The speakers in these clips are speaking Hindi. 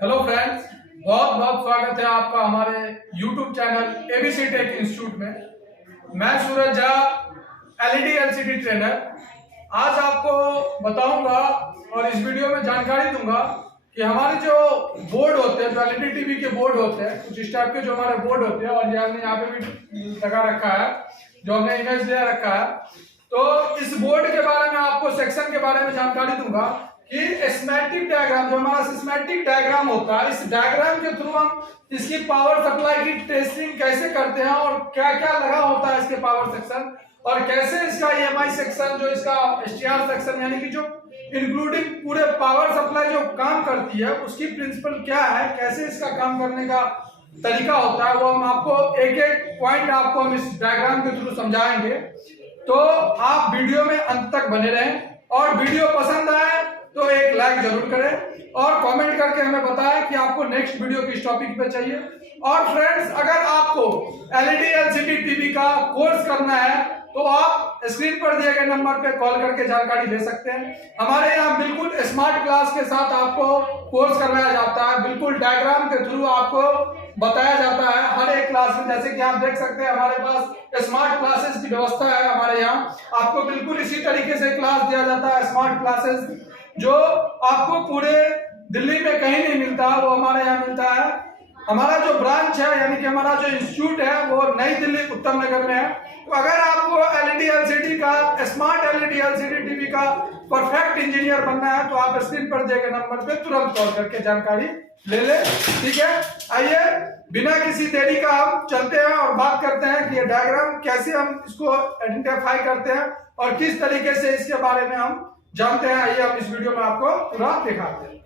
हेलो फ्रेंड्स, बहुत बहुत स्वागत है आपका हमारे YouTube channel ABC tech institute में। मैं Suraj Jha, LED LCD trainer. आज आपको बताऊंगा और इस वीडियो में जानकारी दूंगा कि हमारे जो बोर्ड होते हैं, जो एलईडी टीवी के बोर्ड होते हैं, कुछ इस टाइप के जो हमारे बोर्ड होते हैं, और ये हमने यहाँ पे भी लगा रखा है, जो हमने इमेज दे रखा है। तो इस बोर्ड के बारे में आपको सेक्शन के बारे में जानकारी दूंगा कि स्कीमेटिक डायग्राम, जो हमारा सिस्मेटिक डायग्राम होता है, इस डायग्राम के थ्रू हम इसकी पावर सप्लाई की टेस्टिंग कैसे करते हैं और क्या क्या लगा होता है इसके पावर सेक्शन, और कैसे इसका ईएमआई सेक्शन, जो इसका एसटीआर सेक्शन यानी कि जो इंक्लूडिंग पूरे पावर सप्लाई जो काम करती है उसकी प्रिंसिपल क्या है, कैसे इसका काम करने का तरीका होता है, वो हम आपको एक एक पॉइंट आपको हम इस डायग्राम के थ्रू समझाएंगे। तो आप वीडियो में अंत तक बने रहें, और वीडियो पसंद आए तो एक लाइक जरूर करें और कमेंट करके हमें बताएं कि आपको नेक्स्ट वीडियो किस टॉपिक पे चाहिए। और फ्रेंड्स, अगर आपको एलईडी एलसीडी टीवी का कोर्स करना है तो आप स्क्रीन पर दिए गए नंबर पे कॉल करके जानकारी ले सकते हैं। हमारे यहाँ बिल्कुल स्मार्ट क्लास के साथ आपको कोर्स करवाया जाता है, बिल्कुल डायग्राम के थ्रू आपको बताया जाता है हर एक क्लास में। जैसे कि आप देख सकते हैं हमारे पास स्मार्ट क्लासेस की व्यवस्था है। हमारे यहाँ आपको बिल्कुल इसी तरीके से क्लास दिया जाता है, स्मार्ट क्लासेस, जो आपको पूरे दिल्ली में कहीं नहीं मिलता, वो हमारे यहाँ मिलता है। हमारा जो ब्रांच है यानी कि हमारा जो इंस्टीट्यूट है वो नई दिल्ली उत्तम नगर में है। तो अगर आपको एलईडी एलसीडी का, स्मार्ट एलईडी एलसीडी टीवी का परफेक्ट इंजीनियर बनना है तो आप स्क्रीन पर दिए गए नंबर पे तुरंत कॉल करके जानकारी ले ले, ठीक है। आइए बिना किसी देरी का हम चलते हैं और बात करते हैं कि ये डायग्राम कैसे हम इसको आइडेंटिफाई करते हैं और किस तरीके से इसके बारे में हम जानते हैं। आइए हम इस वीडियो में आपको पूरा दिखाते हैं।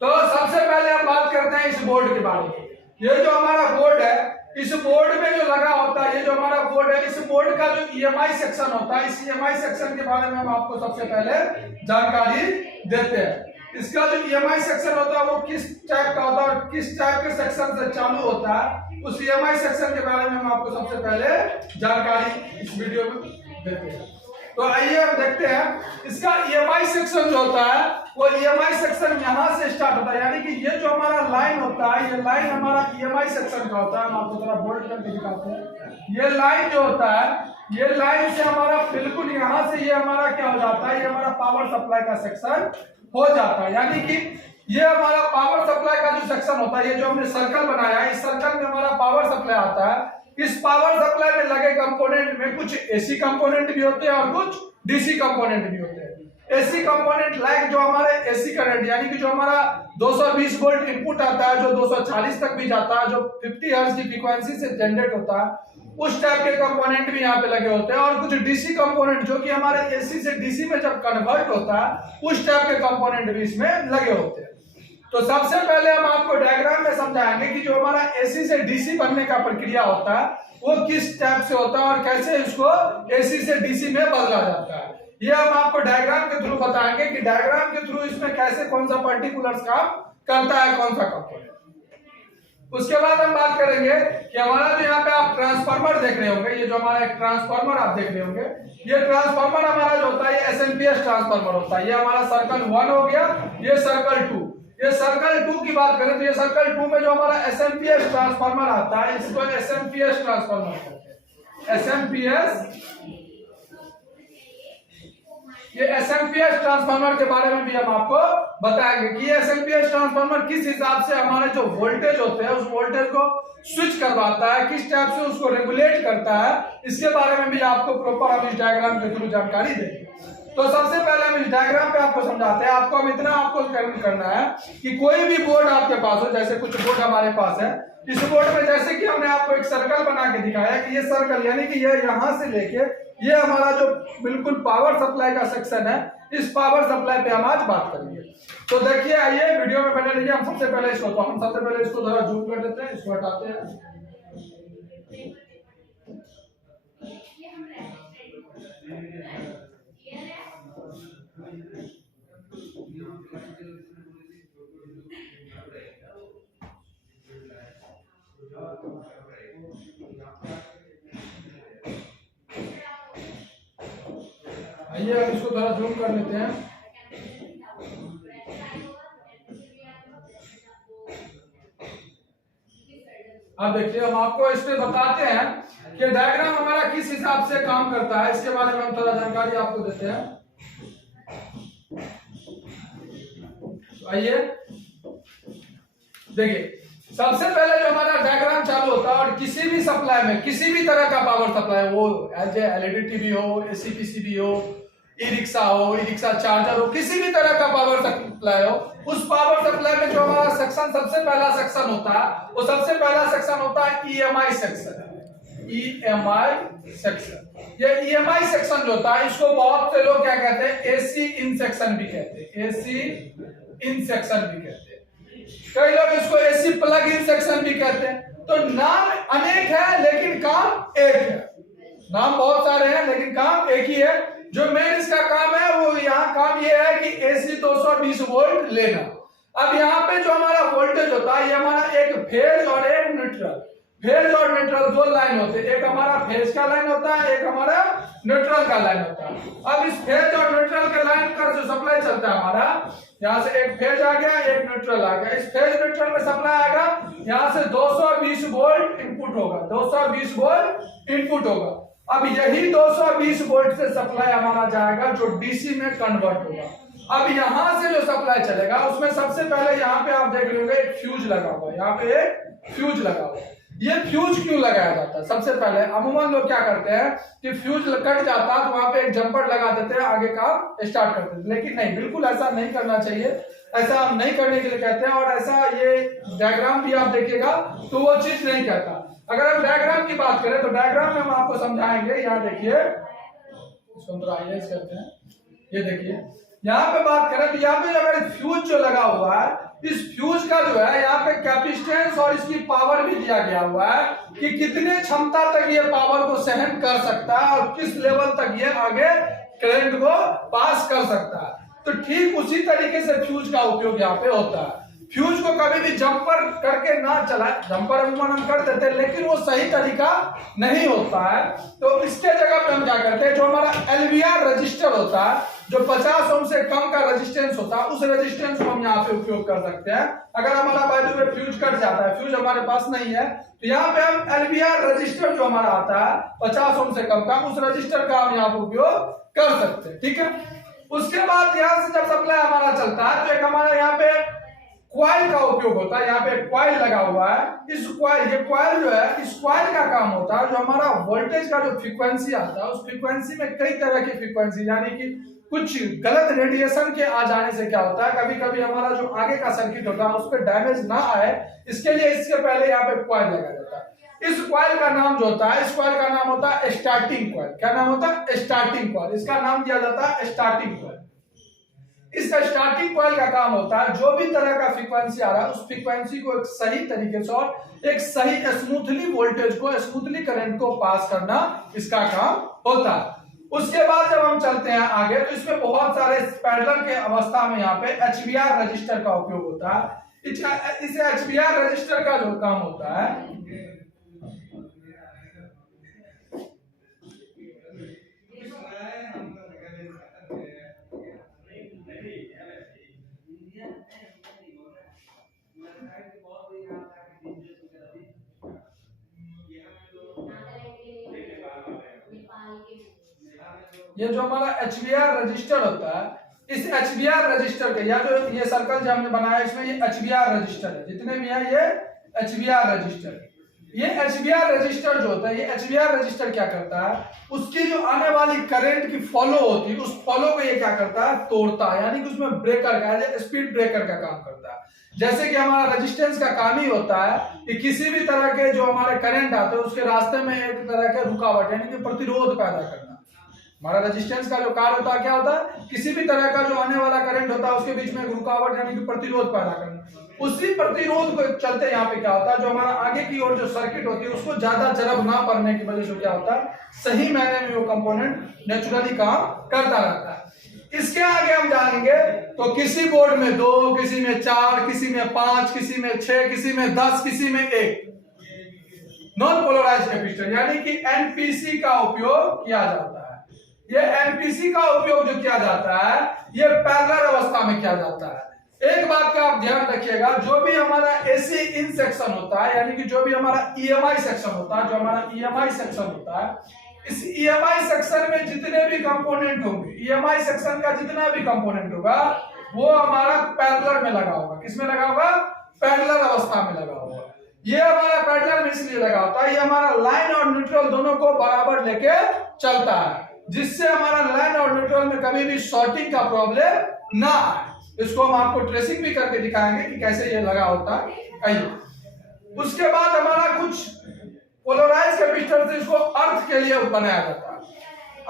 तो सबसे पहले हम बात करते हैं इस बोर्ड के बारे में। ये जो हमारा बोर्ड है, इस बोर्ड में जो लगा होता है, ये जो हमारा बोर्ड है, इस बोर्ड का जो ईएमआई सेक्शन होता है, इस ईएमआई सेक्शन के बारे में हम आपको सबसे पहले जानकारी देते हैं। इसका जो ईएमआई सेक्शन होता है वो किस टाइप का होता है और किस टाइप के सेक्शन से चालू होता है, उस ईएमआई सेक्शन के बारे में हम आपको सबसे पहले जानकारी इस वीडियो में देते हैं। तो आइए हम देखते हैं इसका ईएमआई सेक्शन जो होता है वो ईएमआई सेक्शन यहां से स्टार्ट होता है, यानी कि ये जो हमारा लाइन होता है, ये लाइन हमारा ईएमआई सेक्शन का होता है। हम आपको थोड़ा बोल्ड करके दिखाते हैं। ये लाइन जो होता है, ये लाइन से हमारा बिल्कुल यहां से ये हमारा क्या हो जाता है, ये हमारा पावर सप्लाई का सेक्शन हो जाता है। यानी कि ये हमारा पावर सप्लाई का जो सेक्शन होता है, ये जो हमने सर्कल बनाया है, इस सर्कल में हमारा पावर सप्लाई आता है। इस पावर सप्लाई में लगे कंपोनेंट में कुछ एसी कंपोनेंट भी होते हैं और कुछ डीसी कंपोनेंट भी होते हैं। एसी कंपोनेंट लाइक जो हमारे एसी करंट, यानी कि जो हमारा 220 वोल्ट इनपुट आता है, जो 240 तक भी जाता है, जो 50 हर्ट्ज की फ्रीक्वेंसी से जनरेट होता है, उस टाइप के कंपोनेंट भी यहाँ पे लगे होते हैं। और कुछ डीसी कंपोनेंट जो कि हमारे एसी से डीसी में जब कन्वर्ट होता है, उस टाइप के कंपोनेंट भी इसमें लगे होते हैं। तो सबसे पहले हम आपको डायग्राम में समझाएंगे कि जो हमारा एसी से डीसी बनने का प्रक्रिया होता है वो किस टाइप से होता है और कैसे इसको एसी से डीसी में बदला जाता है। ये हम आपको डायग्राम के थ्रू बताएंगे कि डायग्राम के थ्रू इसमें कैसे कौन सा पर्टिकुलर काम करता है, कौन सा कंपोनेंट। उसके बाद हम बात करेंगे कि हमारा जो यहाँ पे आप ट्रांसफार्मर देख रहे होंगे, ये जो हमारा एक ट्रांसफार्मर आप देख रहे होंगे, ये ट्रांसफार्मर हमारा जो होता है ये एसएमपीएस ट्रांसफार्मर होता है। ये हमारा सर्कल 1 हो गया, ये सर्कल 2। ये सर्कल 2 की बात करें तो ये सर्कल 2 में जो हमारा एसएमपीएस ट्रांसफार्मर आता है, इसको एसएमपीएस ट्रांसफार्मर कहते हैं। एसएमपीएस, ये एसएमपीएस ट्रांसफार्मर के बारे में भी हम आपको बताएंगे कि ये एसएमपीएस ट्रांसफार्मर किस हिसाब से हमारे जो वोल्टेज होते हैं उस वोल्टेज को स्विच करवाता है, किस टाइप से उसको रेगुलेट करता है, इसके बारे में भी आपको प्रॉपर हम इस डायग्राम के थ्रू जानकारी देंगे। तो सबसे पहले हम इस डायग्राम पे आपको समझाते हैं। आपको हम इतना आपको करना है कि कोई भी बोर्ड आपके पास हो, जैसे कुछ बोर्ड हमारे पास है, इस बोर्ड में जैसे कि हमने आपको एक सर्कल बना के दिखाया कि ये सर्कल यानी कि ये यहां से लेके ये हमारा जो बिल्कुल पावर सप्लाई का सेक्शन है, इस पावर सप्लाई पे हम आज बात करेंगे। तो देखिए, आइए वीडियो में बने रहिए। हम सबसे पहले इसको थोड़ा जूम कर देते हैं, इसको हटाते हैं। आइए हम इसको थोड़ा जूम कर लेते हैं। अब देखिए हम आपको इसमें बताते हैं कि डायग्राम हमारा किस हिसाब से काम करता है, इसके बारे में हम थोड़ा जानकारी आपको देते हैं। आइए देखिए, सबसे पहले जो हमारा डायग्राम चालू होता है, और किसी भी सप्लाई में किसी भी तरह का पावर सप्लाई, वो एज एलईडी टीवी हो, एसी पीसीबी हो, ई रिक्शा हो, ई रिक्शा चार्जर हो, किसी भी तरह का पावर सप्लाई हो, उस पावर सप्लाई में जो हमारा सेक्शन सबसे पहला सेक्शन होता है, वो सबसे पहला सेक्शन होता है ईएमआई सेक्शन। ईएमआई सेक्शन, ये ईएमआई सेक्शन जो होता है, इसको बहुत से लोग क्या कहते हैं, एसी इन सेक्शन भी कहते हैं, एसी इन सेक्शन भी कहते हैं, कई लोग इसको एसी प्लग इन सेक्शन भी कहते हैं। तो नाम अनेक है लेकिन काम एक है, नाम बहुत सारे हैं लेकिन काम एक ही है। जो मेन इसका काम है वो यहाँ काम ये है कि एसी 220 वोल्ट लेना। अब यहाँ पे जो हमारा वोल्टेज होता है, ये हमारा एक फेज और एक न्यूट्रल, फेज और न्यूट्रल दो लाइन होते हैं, एक हमारा फेज का लाइन होता है, एक हमारा न्यूट्रल का लाइन होता है। अब इस फेज और न्यूट्रल के लाइन का जो सप्लाई चलता है हमारा, यहाँ से एक फेज आ गया, एक न्यूट्रल आ गया, इस फेज न्यूट्रल में सप्लाई आएगा, यहाँ से 220 वोल्ट इनपुट होगा, 220 वोल्ट इनपुट होगा। अब यही 220 वोल्ट से सप्लाई हमारा जाएगा जो डीसी में कन्वर्ट होगा। अब यहां से जो सप्लाई चलेगा उसमें सबसे पहले यहाँ पे आप देख लोगे एक फ्यूज लगा हुआ है, यहाँ पे एक फ्यूज लगा हुआ है। ये फ्यूज क्यों लगाया जाता है? सबसे पहले अमूमन लोग क्या करते हैं कि फ्यूज कट जाता है तो वहां पे एक जंपर लगा देते हैं, आगे काम स्टार्ट करते हैं, लेकिन नहीं, बिल्कुल ऐसा नहीं करना चाहिए। ऐसा हम नहीं करने के लिए कहते हैं, और ऐसा ये डायग्राम भी आप देखिएगा तो वो चीज नहीं कहता। अगर हम डायग्राम की बात करें तो डायग्राम में हम आपको समझाएंगे। यहाँ देखिए, इसको थोड़ा आइएस करते हैं, ये देखिए यहाँ पे बात करें तो यहाँ पे अगर फ्यूज जो लगा हुआ है, इस फ्यूज का जो है यहाँ पे कैपेसिटेंस और इसकी पावर भी दिया गया हुआ है कि कितने क्षमता तक ये पावर को सहन कर सकता है और किस लेवल तक ये आगे करंट को पास कर सकता है। तो ठीक उसी तरीके से फ्यूज का उपयोग यहाँ पे होता है। फ्यूज को कभी भी जंपर करके ना चलाए, जंपर अमूमन हम कर देते हैं लेकिन वो सही तरीका नहीं होता है। तो इसके जगह पे हम क्या करते हैं, जो हमारा एलवीआर रजिस्टर होता है, जो 50 ओम से कम का रेजिस्टेंस होता है, उस रेजिस्टेंस को हम यहाँ पे उपयोग कर सकते हैं। अगर हमारा by the way fuse cut जाता है, फ्यूज हमारे पास नहीं है, तो यहाँ पे हम एलवीआर रजिस्टर जो हमारा आता है 50 ओम से कम का, उस रजिस्टर का हम यहाँ पे उपयोग कर सकते हैं। ठीक है, उसके बाद यहाँ से जब सप्लाई हमारा चलता है तो एक हमारा यहाँ पे क्वाइल का उपयोग होता है। यहाँ पे क्वाइल लगा हुआ है, इस क्वाइल, ये क्वाइल जो है, इस क्वाइल का काम होता है जो हमारा वोल्टेज का जो फ्रीक्वेंसी आता है, उस फ्रीक्वेंसी में कई तरह की फ्रीक्वेंसी, यानी कि कुछ गलत रेडिएशन के आ जाने से क्या होता है, कभी कभी हमारा जो आगे का सर्किट होता है उस पर डैमेज ना आए, इसके लिए इसके पहले यहाँ पे क्वाइल लगाया जाता है। इस क्वाइल का नाम जो होता है, इस क्वाइल का नाम होता है स्टार्टिंग क्वाइल। क्या नाम होता है? Starting coil. इसका नाम दिया जाता है स्टार्टिंग क्वाइल। इस स्टार्टिंग कॉइल का काम होता है जो भी तरह का फ्रीक्वेंसी आ रहा है उस फ्रीक्वेंसी को एक सही तरीके से और एक सही स्मूथली वोल्टेज को, स्मूथली करंट को पास करना इसका काम होता है। उसके बाद जब हम चलते हैं आगे तो इसमें बहुत सारे पैरेलल के अवस्था में यहाँ पे एचवीआर रजिस्टर का उपयोग होता है। इस एचवीआर रजिस्टर का जो काम होता है, ये जो हमारा एचवीआर रजिस्टर होता है, इस एचवीआर रजिस्टर के, या जो ये सर्कल जो हमने बनाया इसमें ये एचवीआर रजिस्टर है, जितने भी है ये एचवीआर रजिस्टर है। ये एचवीआर रजिस्टर जो होता है, ये एचवीआर रजिस्टर क्या करता है, उसकी जो आने वाली करंट की फॉलो होती है उस फॉलो को ये क्या करता है, तोड़ता है, यानी कि उसमें ब्रेकर का, स्पीड ब्रेकर का काम करता है। जैसे कि हमारा रेजिस्टेंस का काम ही होता है कि किसी भी तरह के जो हमारे करंट आते हैं उसके रास्ते में एक तरह का रुकावट यानी कि प्रतिरोध पैदा करना। हमारा रेजिस्टेंस का जो कार्य होता है क्या होता है, किसी भी तरह का जो आने वाला करंट होता है उसके बीच में एक रुकावट यानी कि प्रतिरोध पैदा करना। उसी प्रतिरोध को चलते यहाँ पे क्या होता है, जो हमारा आगे की ओर जो सर्किट होती है उसको ज्यादा जरब ना पड़ने की वजह से क्या होता है, सही मायने में वो कंपोनेंट नेचुरली काम करता रहता है। इसके आगे हम जानेंगे तो किसी बोर्ड में 2, किसी में 4, किसी में 5, किसी में 6, किसी में 10, किसी में 1 नॉन पोलराइज्ड कैपेसिटर यानी कि एनपीसी का उपयोग किया जाता है। ये एनपीसी का उपयोग जो किया जाता है ये पैरेलल अवस्था में किया जाता है। एक बात का आप ध्यान रखिएगा, जो भी हमारा एसी इन सेक्शन होता है, यानी कि जो भी हमारा ईएमआई सेक्शन होता है, जो हमारा ईएमआई सेक्शन होता है, इस ईएमआई सेक्शन में जितने भी कंपोनेंट होंगे, ईएमआई सेक्शन का जितना भी कंपोनेंट होगा वो हमारा पैरेलल में लगा होगा। किसमें लगा होगा? पैरेलल अवस्था में लगा होगा। ये हमारा पैरेलल में इसलिए लगा होता है, ये हमारा लाइन और न्यूट्रल दोनों को बराबर लेके चलता है, जिससे हमारा लाइन और न्यूट्रल में कभी भी शॉर्टिंग का प्रॉब्लम ना आए। इसको हम आपको ट्रेसिंग भी करके दिखाएंगे कि कैसे ये लगा होता है। उसके बाद हमारा कुछ पोलराइज कैपेसिटर से इसको अर्थ के लिए बनाया जाता है।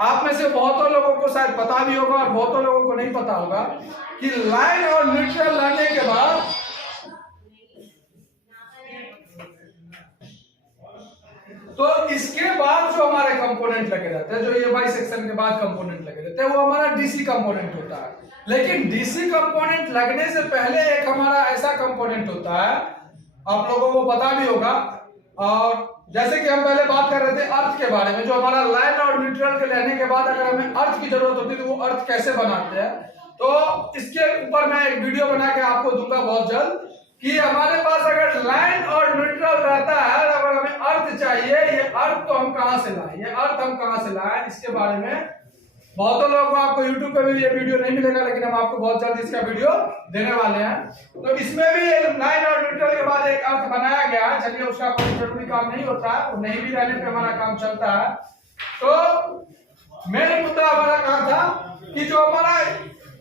आप में से बहुतों लोगों को शायद पता भी होगा और बहुतों लोगों को नहीं पता होगा कि लाइन और न्यूट्रल लाने के बाद तो इसके बाद जो हमारे कंपोनेंट लगे रहते हैं, जो ईएमआई सेक्शन के बाद कंपोनेंट लगे रहते हैं, वो हमारा डीसी कंपोनेंट होता है। लेकिन डीसी कंपोनेंट लगने से पहले एक हमारा ऐसा कंपोनेंट होता है, आप लोगों को पता भी होगा। और जैसे कि हम पहले बात कर रहे थे अर्थ के बारे में, जो हमारा लाइन और न्यूट्रल के लेने के बाद अगर हमें अर्थ की जरूरत होती है तो वो अर्थ कैसे बनाते हैं, तो इसके ऊपर मैं एक वीडियो बना के आपको दूंगा बहुत जल्द कि हमारे पास अगर लाइन और न्यूट्रल रहता है, अगर हमें अर्थ चाहिए, ये अर्थ तो हम कहां से लाएं, ये अर्थ हम कहां से लाएं, इसके बारे में बहुतों लोगों को आपको YouTube पे भी ये वीडियो नहीं मिलेगा, लेकिन हम आपको बहुत जल्द इसका वीडियो देने वाले हैं। तो इसमें भी लाइन और न्यूट्रल के बाद एक अर्थ बनाया गया है। चलिए, उसका कोई जरूरी काम नहीं होता है, वो नहीं भी रहने पे हमारा काम चलता है। तो मेन मुद्दा हमारा कहा था कि जो हमारा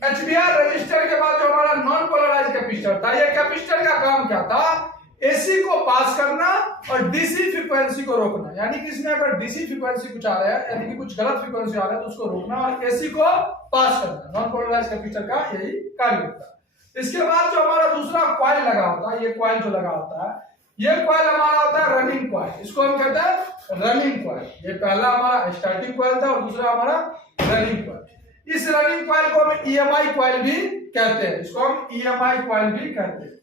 एचबीआर रजिस्टर के बाद जो हमारा नॉन पोलराइज कैपेसिटर था, ये कैपेसिटर का काम क्या था? एसी को पास करना और डीसी फ्रीक्वेंसी को रोकना। यानी कि इसमें अगर डीसी फ्रीक्वेंसी कुछ आ रहा है, यानी कि कुछ गलत फ्रीक्वेंसी आ रहा है, तो उसको रोकना और एसी को पास करना। नॉन पोलराइज कैपेसिटर का यही कार्य होता है। इसके बाद जो हमारा दूसरा कॉइल लगा होता है, ये कॉइल जो लगा होता है, ये कॉइल हमारा होता है रनिंग कॉइल। इसको हम कहते हैं रनिंग कॉइल। ये पहला हमारा स्टार्टिंग कॉइल था और दूसरा हमारा रनिंग कॉइल। इस रनिंग कॉइल को हम ईएमआई कॉइल भी कहते हैं। इसको हम ईएमआई कॉइल भी कहते हैं।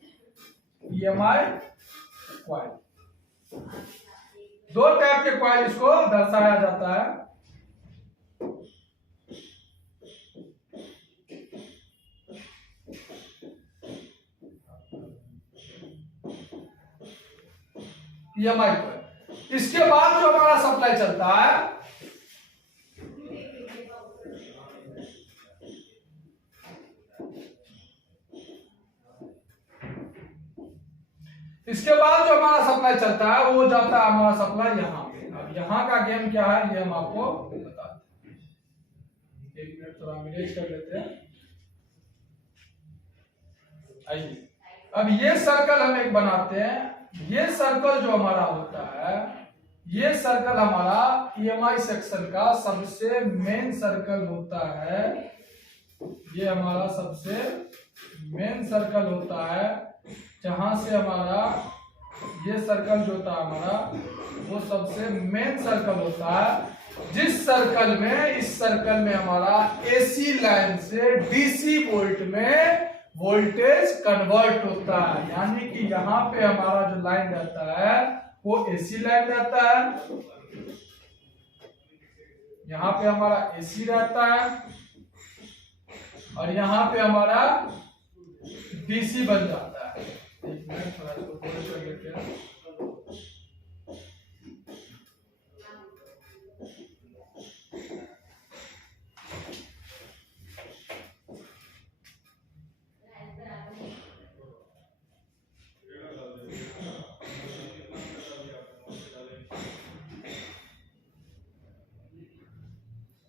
ईएमआई कॉइल, दो टाइप के कॉइल इसको दर्शाया जाता है। EMI coil. इसके बाद जो हमारा सप्लाई चलता है, इसके बाद जो हमारा सप्लाई चलता है वो जाता है हमारा सप्लाई यहाँ पे। अब यहाँ का गेम क्या है ये हम आपको बता दें। एक मिनट थोड़ा मैनेज कर लेते हैं। आइए, अब ये सर्कल हम एक बनाते हैं। ये सर्कल जो हमारा होता है, ये सर्कल हमारा ईएमआई सेक्शन का सबसे मेन सर्कल होता है। ये हमारा सबसे मेन सर्कल होता है, जहां से हमारा ये सर्कल जो होता है हमारा, वो सबसे मेन सर्कल होता है, जिस सर्कल में, इस सर्कल में हमारा एसी लाइन से डीसी वोल्ट में वोल्टेज कन्वर्ट होता है। यानी कि यहाँ पे हमारा जो लाइन रहता है वो एसी लाइन रहता है, यहाँ पे हमारा एसी रहता है और यहाँ पे हमारा डीसी बन जाता है। एक मिनट थोड़ा इसको खोल कर लेते हैं।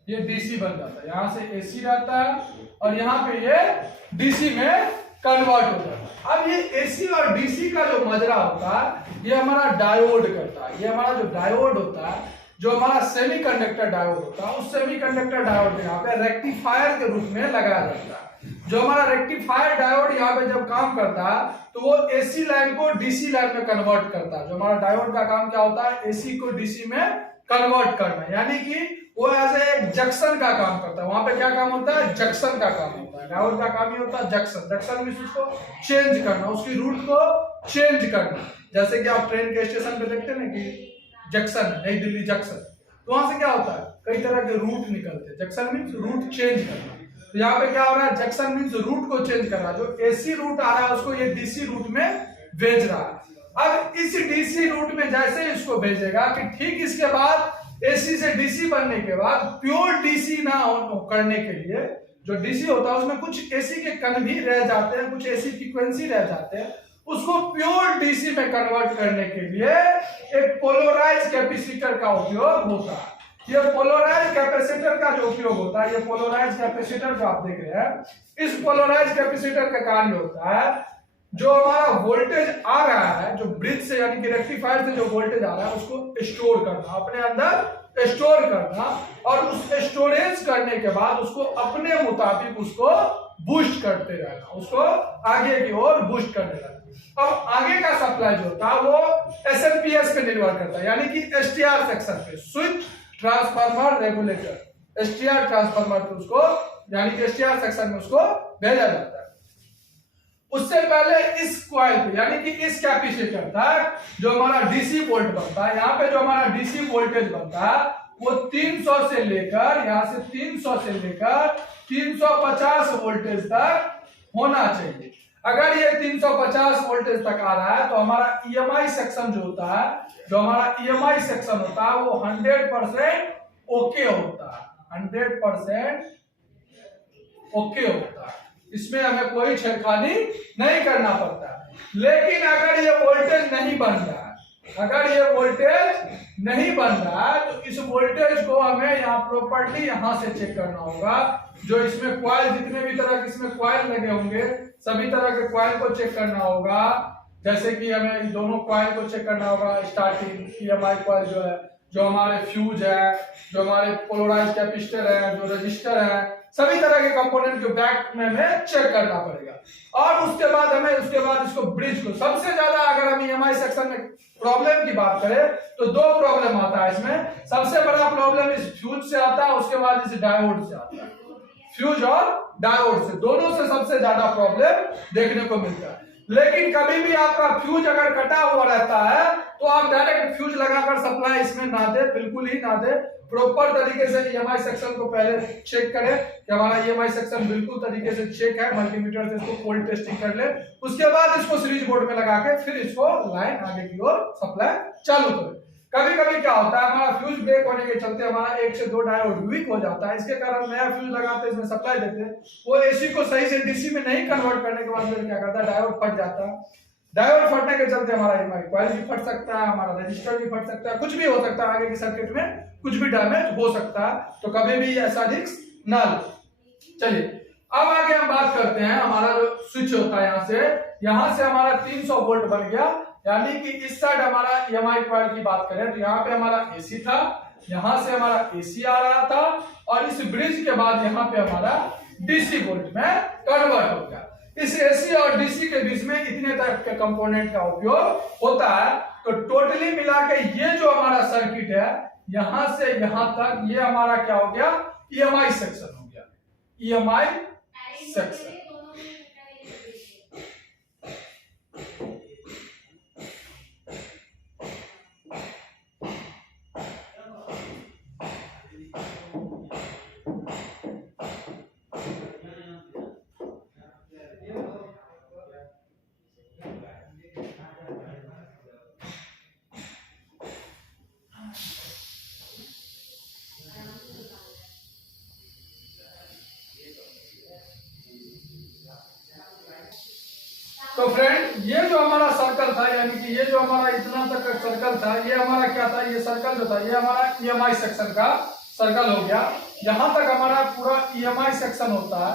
ये डीसी बन जाता है, यहां से एसी रहता है और यहाँ पे ये डीसी में कन्वर्ट हो जाता है। अब ये एसी और डीसी का जो मजरा होता है, ये हमारा डायोड करता है। ये हमारा जो डायोड होता है, जो हमारा सेमीकंडक्टर डायोड होता है, उस सेमीकंडक्टर डायोड यहाँ पे रेक्टिफायर के रूप में लगाया जाता है। जो हमारा रेक्टिफायर डायोड यहाँ पे जब काम करता है तो वो एसी लाइन को डीसी लाइन में कन्वर्ट करता है। जो हमारा डायोड का काम क्या होता है, एसी को डीसी में कन्वर्ट करना, यानी कि वो ऐसे एक जंक्शन का काम करता है। वहां पे क्या काम होता है, जंक्शन का काम होता है। डायोड का काम ही होता है जंक्शन। जंक्शन में उसको चेंज करना, उसकी रूट को चेंज करना। जैसे कि आप ट्रेन के स्टेशन पे देखते हैं ना कि जंक्शन, नई दिल्ली जंक्शन, तो वहां से क्या होता है, कई तरह के रूट निकलते हैं। जंक्शन मींस रूट चेंज करना। तो यहाँ पे क्या हो रहा है, जंक्शन मीन्स रूट को चेंज कर रहा है, जो एसी रूट आ रहा है उसको ये डीसी रूट में भेज रहा है। अब इस डीसी रूट में जैसे इसको भेजेगा कि ठीक इसके बाद एसी से डीसी बनने के बाद प्योर डीसी ना करने के लिए जो डीसी होता है उसमें कुछ एसी के कण भी रह जाते हैं, कुछ एसी फ्रीक्वेंसी रह जाते हैं, उसको प्योर डीसी में कन्वर्ट करने के लिए एक पोलराइज कैपेसिटर का उपयोग होता है। ये पोलराइज कैपेसिटर का जो उपयोग होता है, ये पोलराइज कैपेसिटर जो आप देख रहे हैं, इस पोलराइज कैपेसिटर का कार्य होता है जो हमारा वोल्टेज आ रहा है, जो ब्रिज से यानी कि रेक्टिफायर से जो वोल्टेज आ रहा है उसको स्टोर करना, अपने अंदर स्टोर करना, और उस स्टोरेज करने के बाद उसको अपने मुताबिक उसको बूस्ट करते रहना, उसको आगे की ओर बूस्ट करने रहना। अब आगे का सप्लाई जो होता है वो एसएमपीएस पे निर्भर करता है, यानी कि एसटीआर सेक्शन पे, switch transformer regulator, STR transformer पे उसको यानी कि एसटीआर सेक्शन में उसको भेजा जाता है। उससे पहले इस कॉइल पे यानी कि इस कैपेसिटर तक जो हमारा डीसी वोल्ट बनता है, यहाँ पे जो हमारा डीसी वोल्टेज बनता है वो 300 से लेकर, यहाँ से 300 से लेकर 350 वोल्टेज तक होना चाहिए। अगर ये 350 वोल्टेज तक आ रहा है तो हमारा ईएमआई सेक्शन जो होता है, जो हमारा ईएमआई सेक्शन होता है वो 100% ओके होता है, 100% ओके होता है, इसमें हमें कोई छेड़खानी नहीं करना पड़ता। लेकिन अगर ये वोल्टेज नहीं बन रहा है, अगर ये वोल्टेज नहीं बन रहा है तो इस वोल्टेज को हमें यहाँ प्रॉपर्ली यहाँ से चेक करना होगा। जो इसमें कॉइल, जितने भी तरह के इसमें कॉइल लगे होंगे सभी तरह के कॉइल को चेक करना होगा। जैसे कि हमें दोनों कॉइल को चेक करना होगा, स्टार्टिंग ईएमआई कॉइल जो है, जो हमारे फ्यूज है, जो हमारे पोलराइज कैपेसिटर है, जो रजिस्टर है, सभी तरह के कंपोनेंट के बैक में हमें चेक करना पड़ेगा। और उसके बाद इसको ब्रिज को सबसे ज्यादा अगर हम ईएमआई सेक्शन में प्रॉब्लम की बात करें तो दो प्रॉब्लम आता है इसमें। सबसे बड़ा प्रॉब्लम इस फ्यूज से आता है, उसके बाद इस डायोड से आता है। फ्यूज और डायोड से, दोनों से सबसे ज्यादा प्रॉब्लम देखने को मिलता है। लेकिन कभी भी आपका फ्यूज अगर कटा हुआ रहता है तो आप डायरेक्ट फ्यूज लगाकर सप्लाई इसमें ना दे, बिल्कुल ही ना दे। प्रॉपर तरीके से ईएमआई सेक्शन को पहले चेक करें कि हमारा ईएमआई सेक्शन बिल्कुल तरीके से चेक है, मल्टीमीटर से इसको कोल्ड टेस्टिंग कर ले। उसके बाद इसको सीरीज बोर्ड में लगा के फिर इसको लाइन आगे की ओर सप्लाई चालू करें। कभी कभी क्या होता है, हमारा फ्यूज ब्रेक होने के चलते हमारा 1 से 2 डायोड वीक हो जाता है, इसके कारण नया फ्यूज लगाते हैं, इसमें सप्लाई देते हैं, वो एसी को सही से डीसी में नहीं कन्वर्ट करने के बाद फिर क्या करता है, डायोड फट जाता है। डायोड फटने के चलते हमारा ईएमआई कॉइल भी फट सकता है, हमारा रजिस्टर भी फट सकता है, कुछ भी हो सकता है, आगे की सर्किट में कुछ भी डैमेज हो सकता है। तो कभी भी ऐसा रिस्क ना लो। चलिए अब आगे हम बात करते हैं, हमारा जो स्विच होता है यहाँ से हमारा 300 वोल्ट बन गया, यानी कि इस साइड हमारा ईएमआई कॉइल की बात करें तो यहाँ पे हमारा एसी था, यहाँ से हमारा एसी आ रहा था, और इस ब्रिज के बाद यहाँ पे हमारा डीसी वोल्ट में कन्वर्ट हो गया। इस एसी और डीसी के बीच में इतने तरह के कंपोनेंट का उपयोग होता है। तो टोटली मिला के ये जो हमारा सर्किट है यहां से यहां तक, ये हमारा क्या हो गया, ईएमआई सेक्शन हो गया, ईएमआई सेक्शन। तो फ्रेंड ये जो हमारा सर्कल था, यानी कि ये जो हमारा इतना तक का सर्कल था, ये हमारा क्या था, ये सर्कल जो था ये हमारा ईएमआई सेक्शन का सर्कल हो गया। यहाँ तक हमारा पूरा ईएमआई सेक्शन होता है।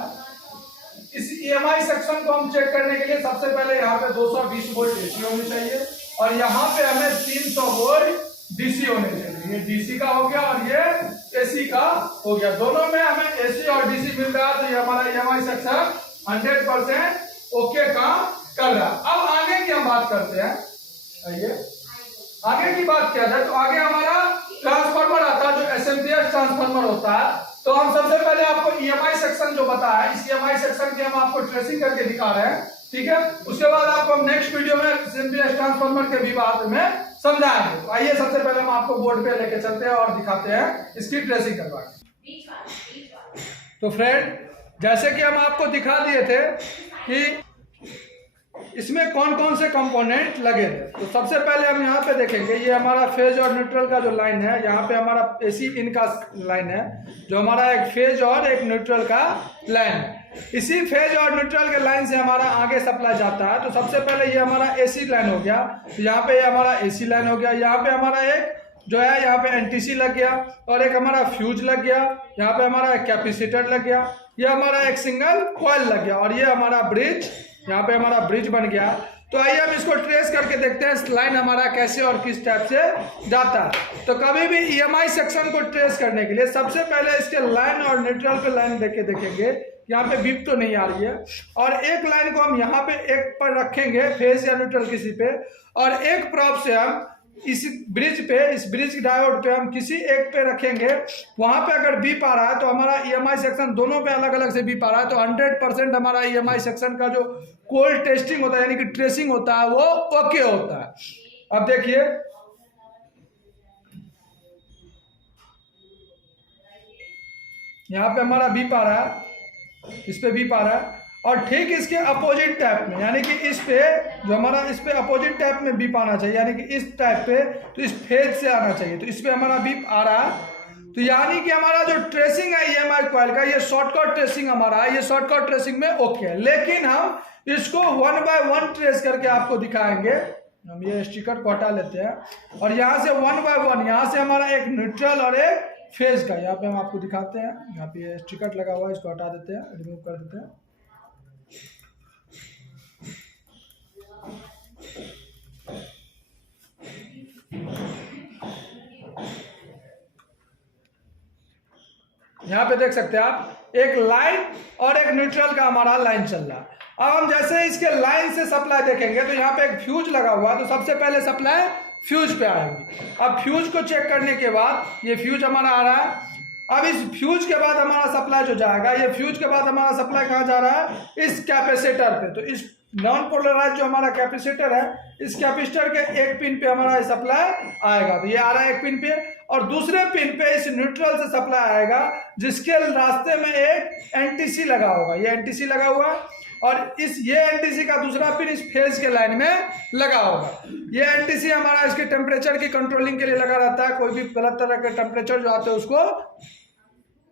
इस ईएमआई सेक्शन को हम चेक करने के लिए सबसे पहले यहाँ पे 220 वोल्ट एसी होनी चाहिए, और यहाँ पे हमें 300 वोल्ट डीसी होने चाहिए। ये डीसी का हो गया और ये एसी का हो गया, दोनों में हमें एसी और डीसी मिल रहा है। तो ये हमारा ईएमआई सेक्शन 100% ओके काम कर रहा। अब आगे की हम बात करते हैं, आइए आगे की बात किया जाए तो आगे हमारा ट्रांसफार्मर आता है, जो एसएमपीएस ट्रांसफार्मर होता है। तो हम सबसे पहले आपको ईएमआई सेक्शन जो बताया, इस ईएमआई सेक्शन की हम आपको ट्रेसिंग करके दिखा रहे हैं, ठीक है। उसके बाद आपको हम नेक्स्ट वीडियो में एसएमपीएस ट्रांसफार्मर के भी बारे में समझाएंगे। तो आइए सबसे पहले हम आपको बोर्ड पे लेके चलते हैं और दिखाते हैं इसकी ट्रेसिंग करवा के। तो फ्रेंड जैसे कि हम आपको दिखा दिए थे कि इसमें कौन कौन से कंपोनेंट लगे थे। तो सबसे पहले हम यहाँ पे देखेंगे, ये हमारा फेज और न्यूट्रल का जो लाइन है, यहाँ पे हमारा एसी इन का लाइन है, जो हमारा एक फेज और एक न्यूट्रल का लाइन है। इसी फेज और न्यूट्रल के लाइन से हमारा आगे सप्लाई जाता है। तो सबसे पहले ये हमारा एसी लाइन हो गया, तो यहाँ पे ये हमारा एसी लाइन हो गया। यहाँ पे हमारा एक जो है यहाँ पे एनटीसी लग गया और एक हमारा फ्यूज लग गया। यहाँ पे हमारा एक कैपेसिटर लग गया, ये हमारा एक सिंगल कॉइल लग गया और ये हमारा ब्रिज, यहाँ पे हमारा ब्रिज बन गया। तो आइए हम इसको ट्रेस करके देखते हैं लाइन हमारा कैसे और किस टाइप से जाता है। तो कभी भी ईएमआई सेक्शन को ट्रेस करने के लिए सबसे पहले इसके लाइन और न्यूट्रल पे लाइन देके देखेंगे, यहाँ पे बीप तो नहीं आ रही है, और एक लाइन को हम यहाँ पे एक पर रखेंगे फेज या न्यूट्रल किसी पे, और एक प्रॉप से हम इस ब्रिज पे, इस ब्रिज डायोड पे हम किसी एक पे रखेंगे। वहां पे अगर बीप आ रहा है तो हमारा ईएमआई सेक्शन दोनों पे अलग अलग से बीप आ रहा है, तो 100% हमारा ईएमआई सेक्शन का जो कोल्ड टेस्टिंग होता है यानी कि ट्रेसिंग होता है वो ओके होता है। अब देखिए यहाँ पे हमारा बीप आ रहा है, इस पे बीप आ रहा है, और ठीक इसके अपोजिट टाइप में यानी कि इस पे जो हमारा इस पे अपोजिट टाइप में बीप आना चाहिए, यानी कि इस टाइप पे, तो इस फेज से आना चाहिए। तो इस पे हमारा बीप आ रहा है, तो यानी कि हमारा जो ट्रेसिंग है ईएमआई कॉइल का, ये शॉर्टकट ट्रेसिंग हमारा है, ये शॉर्टकट ट्रेसिंग में ओके है। लेकिन हम इसको 1 बाय 1 ट्रेस करके आपको दिखाएंगे। हम ये स्टिकर को हटा लेते हैं और यहाँ से 1 बाय 1, यहाँ से हमारा एक न्यूट्रल और एक फेज का यहाँ पे हम आपको दिखाते हैं। यहाँ पे ये स्टिकर लगा हुआ है, इसको हटा देते हैं, रिमूव कर देते हैं। यहाँ पे देख सकते हैं आप, एक लाइन और एक न्यूट्रल का हमारा लाइन चल रहा है। अब हम जैसे इसके लाइन से सप्लाई देखेंगे तो यहाँ पे एक फ्यूज लगा हुआ है, तो सबसे पहले सप्लाई फ्यूज पे आएगी। अब फ्यूज को चेक करने के बाद ये फ्यूज हमारा आ रहा है। अब इस फ्यूज के बाद हमारा सप्लाई जो जाएगा, ये फ्यूज के बाद हमारा सप्लाई कहाँ जा रहा है, इस कैपेसिटर पे। तो इस नॉन पोलराइज जो हमारा कैपेसिटर है, इस कैपेसिटर के एक पिन पे हमारा सप्लाई आएगा। तो ये आ रहा है एक पिन पे, और दूसरे पिन पे इस न्यूट्रल से सप्लाई आएगा, जिसके रास्ते में एक एनटीसी लगा होगा। ये एनटीसी लगा हुआ, और ये एनटीसी का दूसरा पिन इस फेज के लाइन में लगा होगा। ये एनटीसी हमारा इसके टेम्परेचर की कंट्रोलिंग के लिए लगा रहता है, कोई भी गलत तरह के टेम्परेचर जो आते हैं उसको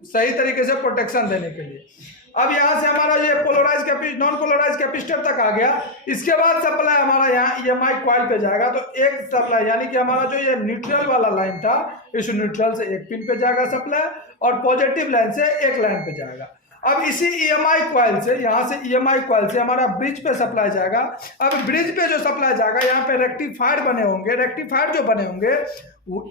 सही तरीके से प्रोटेक्शन देने के लिए। अब यहाँ से हमारा ये पोलराइज नॉन पोलराइज कैपेसिटर तक आ गया। इसके बाद सप्लाई हमारा यहाँ ईएमआई कॉइल पे जाएगा। तो एक सप्लाई यानी कि हमारा जो ये न्यूट्रल वाला लाइन था, इस न्यूट्रल से एक पिन पे जाएगा सप्लाई, और पॉजिटिव लाइन से एक लाइन पे जाएगा। अब इसी ईएमआई कॉइल से, यहाँ से ईएमआई कॉइल से हमारा ब्रिज पे सप्लाई जाएगा। अब ब्रिज पे जो सप्लाई जाएगा, यहाँ पे रेक्टिफायर बने होंगे। रेक्टिफायर जो बने होंगे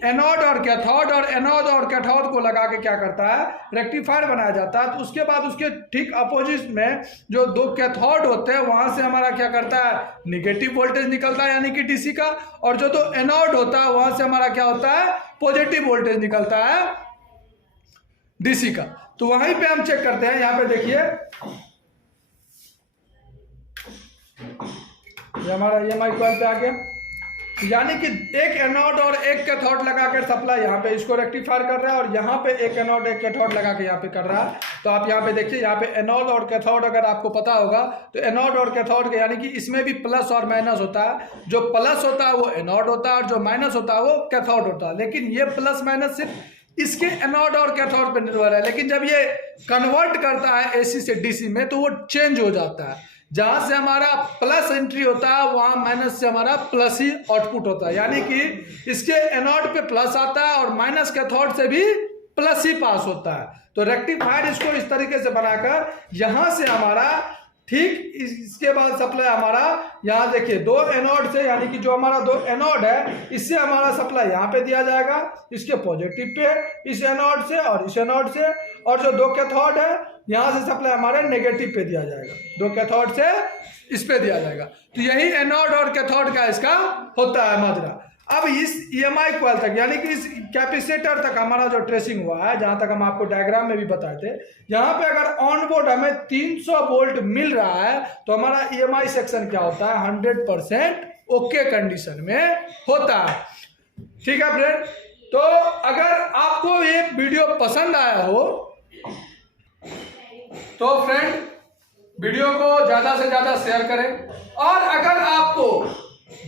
एनोड और कैथोड, और एनोड और कैथोड को लगा के क्या करता है, रेक्टिफायर बनाया जाता है। तो उसके बाद उसके ठीक अपोजिट में जो दो कैथोड होते हैं, वहां से हमारा क्या करता है, निगेटिव वोल्टेज निकलता है यानी कि डीसी का, और जो दो एनोड होता है वहां से हमारा क्या होता है, पॉजिटिव वोल्टेज निकलता है डीसी का। तो वहीं पे हम चेक करते हैं। यहाँ पे देखिए ये हमारा ईएमआई कॉइल पे आ गया, यानी कि एक एनोड और एक कैथोड लगा कर सप्लाई यहाँ पे इसको रेक्टिफायर कर रहा है, और यहाँ पे एक एनोड एक कैथोड लगा के यहाँ पे कर रहा है। तो आप यहाँ पे देखिए, यहाँ पे एनोड और कैथोड अगर आपको पता होगा तो एनोड और कैथोड के यानी कि इसमें भी प्लस और माइनस होता है। जो प्लस होता है वो एनोड होता है, और जो माइनस होता है वो कैथोड होता है। लेकिन ये प्लस माइनस सिर्फ इसके एनोड और कैथोड पर निर्भर है, लेकिन जब ये कन्वर्ट करता है एसी से डीसी में तो वो चेंज हो जाता है। जहां से हमारा प्लस एंट्री होता है वहां माइनस से हमारा प्लस ही आउटपुट होता है, यानी कि इसके एनोड पे प्लस आता है और माइनस कैथोड से भी प्लस ही पास होता है। तो रेक्टिफायर इसको इस तरीके से बनाकर यहां से हमारा ठीक इसके बाद सप्लाई हमारा यहाँ देखिए दो एनोड से, यानी कि जो हमारा दो एनोड है इससे हमारा सप्लाई यहाँ पे दिया जाएगा, इसके पॉजिटिव पे इस एनोड से और इस एनोड से, और जो दो कैथोड है यहाँ से सप्लाई हमारे नेगेटिव पे दिया जाएगा, दो कैथोड से इस पे दिया जाएगा। तो यही एनोड और कैथोड का इसका होता है माजरा। अब इस ईएमआई कॉइल तक यानी कि इस कैपेसिटर तक हमारा जो ट्रेसिंग हुआ है, जहां तक हम आपको डायग्राम में भी बताए थे, यहाँ पे अगर ऑन बोर्ड हमें 300 वोल्ट मिल रहा है तो हमारा ईएमआई सेक्शन क्या होता है, 100% ओके कंडीशन में होता है। ठीक है फ्रेंड, तो अगर आपको ये वीडियो पसंद आया हो तो फ्रेंड, वीडियो को ज्यादा से ज्यादा शेयर करें और अगर आपको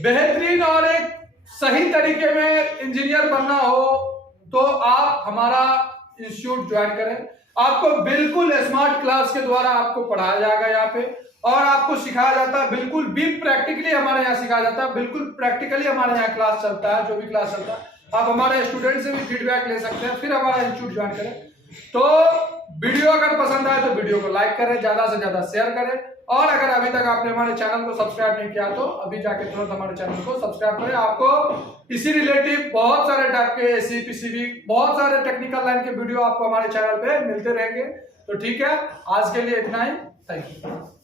बेहतरीन और एक सही तरीके में इंजीनियर बनना हो तो आप हमारा इंस्टीट्यूट ज्वाइन करें। आपको बिल्कुल स्मार्ट क्लास के द्वारा आपको पढ़ाया जाएगा यहाँ पे और आपको सिखाया जाता है, बिल्कुल भी प्रैक्टिकली हमारे यहाँ सिखाया जाता है, बिल्कुल प्रैक्टिकली हमारे यहाँ क्लास चलता है। जो भी क्लास चलता है आप हमारे स्टूडेंट से भी फीडबैक ले सकते हैं, फिर हमारा इंस्टीट्यूट ज्वाइन करें। तो वीडियो अगर पसंद आए तो वीडियो को लाइक करें, ज्यादा से ज्यादा शेयर करें और अगर अभी तक आपने हमारे चैनल को सब्सक्राइब नहीं किया तो अभी जाके तुरंत हमारे चैनल को सब्सक्राइब करें। आपको इसी रिलेटिव बहुत सारे टाइप के एसी पीसीबी बहुत सारे टेक्निकल लाइन के वीडियो आपको हमारे चैनल पे मिलते रहेंगे। तो ठीक है, आज के लिए इतना ही। Thank you.